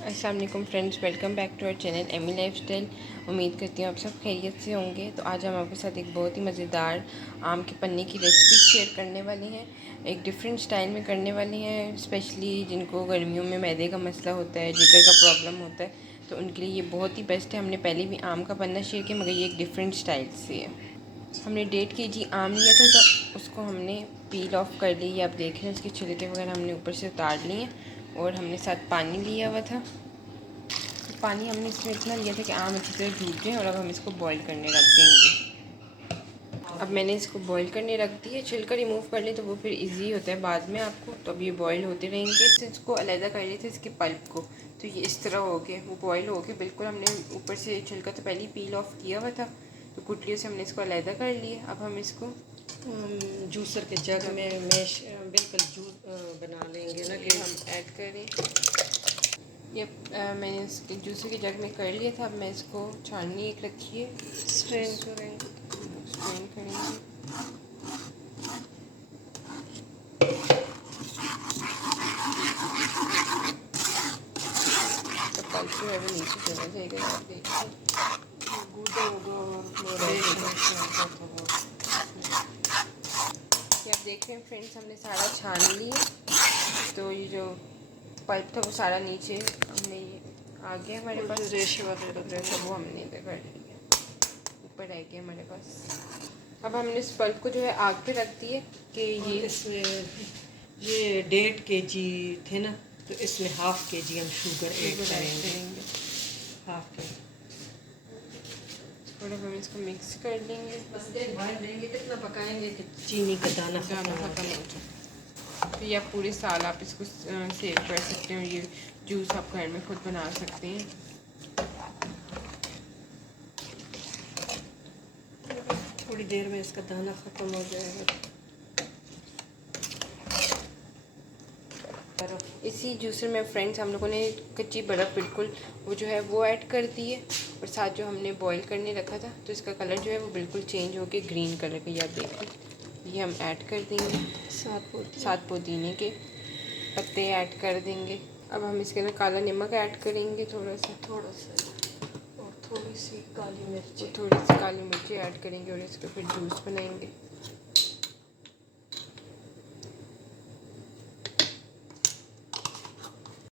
अस्सलाम वालेकुम friends, welcome back to our channel Amy lifestyle. उम्मीद करती हूँ आप सब खैरियत से होंगे। तो आज हम आपके साथ एक बहुत ही मज़ेदार आम के पन्ने की रेसिपी शेयर करने वाले हैं। एक डिफरेंट स्टाइल में करने वाले हैं, स्पेशली जिनको गर्मियों में मैदे का मसला होता है, जिगर का प्रॉब्लम होता है, तो उनके लिए ये बहुत ही बेस्ट है। हमने पहले भी आम का पन्ना शेयर किया, मगर ये एक डिफरेंट स्टाइल से है। हमने 1.5 kg आम लिया था, तो उसको हमने पील ऑफ कर लिया। आप देख रहे हैं उसके छिलके वगैरह हमने ऊपर से उतार लिए हैं। और हमने साथ पानी लिया हुआ था, तो पानी हमने इसमें इतना लिया था कि आम अच्छी तरह भून जाए। और अब हम इसको बॉईल करने रख देंगे। अब मैंने इसको बॉईल करने रख दिया। छिलका रिमूव कर ले तो वो फिर इजी होता है बाद में आपको। तो अब ये बॉईल होते रहेंगे। इसको अलहदा कर लिए थे इसके पल्प को, तो ये इस तरह हो गए, वो बॉईल हो गए बिल्कुल। हमने ऊपर से छिलका तो पहले ही पील ऑफ किया हुआ था, तो गुटलियों से हमने इसको अलहदा कर लिया। अब हम इसको जूसर के जग में मैश बिल्कुल जूस बना लेंगे ना कि हम ऐड करें। ये मैंने इसके जूसर के जग में कर लिया था। अब मैं इसको छाननी एक रखी है, स्ट्रेन करेंगे। स्ट्रेन करेंगे। तो पल्प जो है वो नीचे चला जाएगा। आप देखिए ये आप देख रहे हैं फ्रेंड्स, हमने सारा छान लिया। तो ये जो पल्प था वो सारा नीचे हमने ये आ गया हमारे पास। रेशे वगैरह वो हमने इधर कर लिया, ऊपर रह गया हमारे पास। अब हमने इस पल्प को जो है आग पे रख दिए कि ये इसमें ये 1.5 kg थे ना, तो इसमें 1/2 kg हम शुगर ऐड करेंगे। 1/2 kg थोड़ा हम इसको मिक्स कर लेंगे। बस बॉईल लेंगे, कितना पकाएंगे कि चीनी का दाना खत्म हो जाए। तो ये आप पूरे साल आप इसको सेव कर सकते हैं। ये जूस आप घर में खुद बना सकते हैं। थोड़ी देर में इसका दाना ख़त्म हो जाएगा। इसी जूसर में फ्रेंड्स हम लोगों ने कच्ची बर्फ़ बिल्कुल वो जो है वो ऐड कर दी है। और साथ जो हमने बॉईल करने रखा था, तो इसका कलर जो है वो बिल्कुल चेंज होके ग्रीन कलर का, ये आप देखिए, ये हम ऐड कर देंगे। साथ पुदीने के पत्ते ऐड कर देंगे। अब हम इसके अंदर काला नमक ऐड करेंगे, थोड़ा सा और थोड़ी सी काली मिर्च ऐड करेंगे और इसको फिर जूस बनाएंगे।